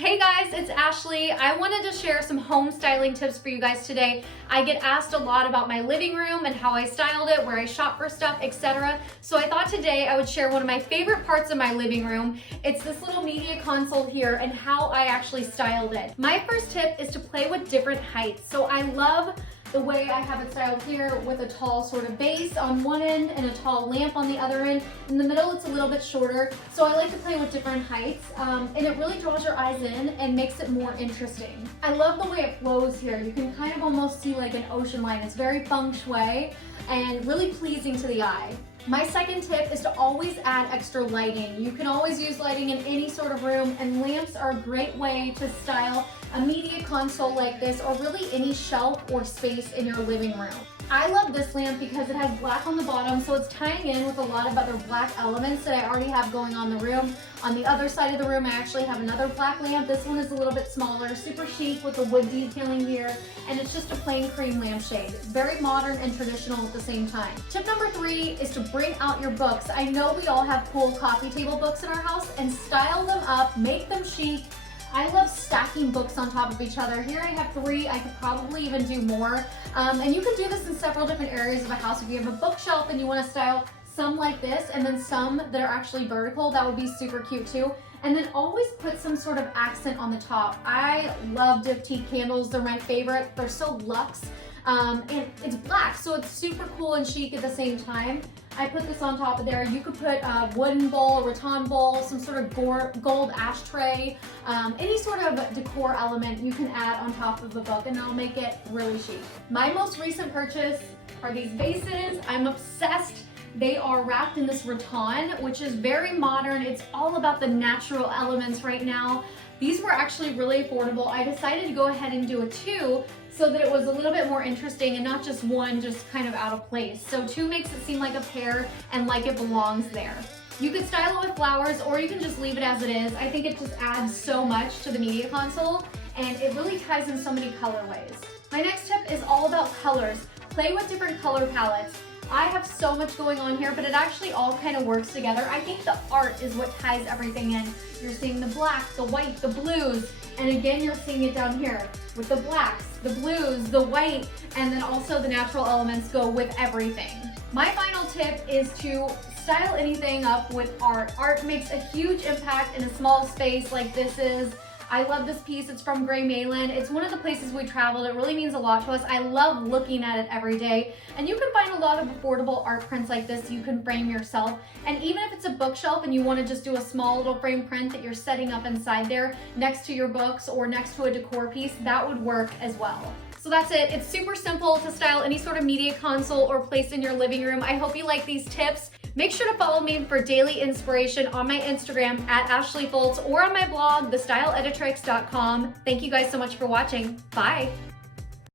Hey guys, it's Ashley. I wanted to share some home styling tips for you guys today. I get asked a lot about my living room and how I styled it, where I shop for stuff, etc. So I thought today I would share one of my favorite parts of my living room. It's this little media console here and how I actually styled it. My first tip is to play with different heights. So I love the way I have it styled here with a tall sort of base on one end and a tall lamp on the other end. In the middle, it's a little bit shorter. So I like to play with different heights and it really draws your eyes in and makes it more interesting. I love the way it flows here. You can kind of almost see like an ocean line. It's very feng shui and really pleasing to the eye. My second tip is to always add extra lighting. You can always use lighting in any sort of room, and lamps are a great way to style a media console like this, or really any shelf or space in your living room. I love this lamp because it has black on the bottom, so it's tying in with a lot of other black elements that I already have going on the room. On the other side of the room, I actually have another black lamp. This one is a little bit smaller, super chic with the wood detailing here, and it's just a plain cream lampshade. Very modern and traditional at the same time. Tip number 3 is to bring out your books. I know we all have cool coffee table books in our house, and style them up, make them chic. I love stacking books on top of each other. Here I have 3, I could probably even do more. And you can do this in several different areas of a house. If you have a bookshelf and you want to style some like this and then some that are actually vertical, that would be super cute too. And then always put some sort of accent on the top. I love diptyque candles, they're my favorite. They're so luxe. And it's black, so it's super cool and chic at the same time. I put this on top of there. You could put a wooden bowl, a rattan bowl, some sort of gold ashtray, any sort of decor element you can add on top of the book, and it'll make it really chic. My most recent purchase are these vases. I'm obsessed. They are wrapped in this rattan, which is very modern. It's all about the natural elements right now. These were actually really affordable. I decided to go ahead and do a 2 so that it was a little bit more interesting and not just one just kind of out of place. So 2 makes it seem like a pair and like it belongs there. You could style it with flowers, or you can just leave it as it is. I think it just adds so much to the media console, and it really ties in so many colorways. My next tip is all about colors. Play with different color palettes. I have so much going on here, but it actually all kind of works together. I think the art is what ties everything in. You're seeing the black, the white, the blues, and again, you're seeing it down here with the blacks, the blues, the white, and then also the natural elements go with everything. My final tip is to style anything up with art. Art makes a huge impact in a small space like this is. I love this piece. It's from Gray Malin. It's one of the places we traveled. It really means a lot to us. I love looking at it every day. And you can find a lot of affordable art prints like this you can frame yourself. And even if it's a bookshelf and you want to just do a small little frame print that you're setting up inside there next to your books or next to a decor piece, that would work as well. So that's it. It's super simple to style any sort of media console or place in your living room. I hope you like these tips. Make sure to follow me for daily inspiration on my Instagram at Ashley Foltz or on my blog, thestyleeditrix.com. Thank you guys so much for watching. Bye.